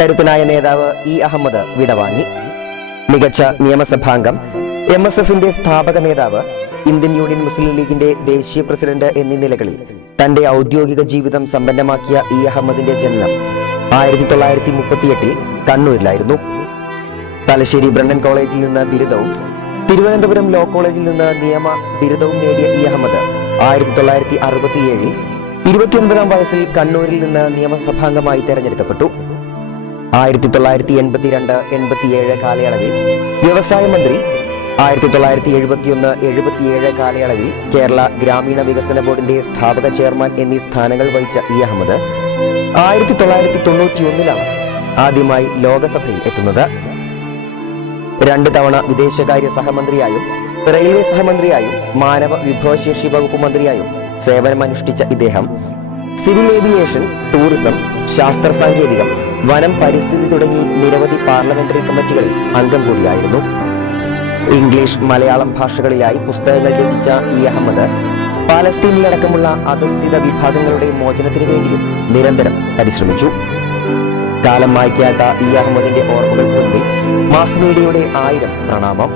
കരുത്തനായ നേതാവ് ഇ അഹമ്മദ് വിടവാങ്ങി. മികച്ച നിയമസഭാംഗം, MSFന്റെ സ്ഥാപക നേതാവ്, ഇന്ത്യൻ യൂണിയൻ മുസ്ലിം ലീഗിന്റെ ദേശീയ പ്രസിഡന്റ് എന്നീ നിലകളിൽ തന്റെ ഔദ്യോഗിക ജീവിതം സമ്പന്നമാക്കിയ ഇ അഹമ്മദിന്റെ ജനനം 1938 കണ്ണൂരിലായിരുന്നു. തലശ്ശേരി ബ്രണ്ണൻ കോളേജിൽ നിന്ന് ബിരുദവും തിരുവനന്തപുരം ലോ കോളേജിൽ നിന്ന് നിയമ ബിരുദവും നേടിയ ഇ അഹമ്മദ് 1967 29-ാം വയസ്സിൽ കണ്ണൂരിൽ നിന്ന് നിയമസഭാംഗമായി തെരഞ്ഞെടുക്കപ്പെട്ടു. 1982-87 കാലയളവിൽ വ്യവസായ മന്ത്രി, 1971-77 കാലയളവിൽ കേരള ഗ്രാമീണ വികസന ബോർഡിന്റെ സ്ഥാപക ചെയർമാൻ എന്നീ സ്ഥാനങ്ങൾ വഹിച്ച ഇ അഹമ്മദ് 1991-ലാണ് ആദ്യമായി ലോകസഭയിൽ എത്തുന്നത്. 2 തവണ വിദേശകാര്യ സഹമന്ത്രിയായും റെയിൽവേ സഹമന്ത്രിയായും മാനവ വിഭവശേഷി വകുപ്പ് മന്ത്രിയായും സേവനമനുഷ്ഠിച്ച ഇദ്ദേഹം സിവിൽ ഏവിയേഷൻ, ടൂറിസം, ശാസ്ത്ര സാങ്കേതികം, വനം, പരിസ്ഥിതി തുടങ്ങി നിരവധി പാർലമെന്ററി കമ്മിറ്റികളിൽ അംഗം കൂടിയായിരുന്നു. ഇംഗ്ലീഷ്, മലയാളം ഭാഷകളിലായി പുസ്തകങ്ങൾ രചിച്ച ഇ അഹമ്മദ് പാലസ്തീനിലടക്കമുള്ള അധസ്ഥിത വിഭാഗങ്ങളുടെ മോചനത്തിനു വേണ്ടിയും നിരന്തരം പരിശ്രമിച്ചു. കാലം മായ്ക്കാത്ത ഇ അഹമ്മദിന്റെ ഓർമ്മകൾക്ക് മുൻപിൽ മാസ് മീഡിയയുടെ 1000 പ്രണാമം.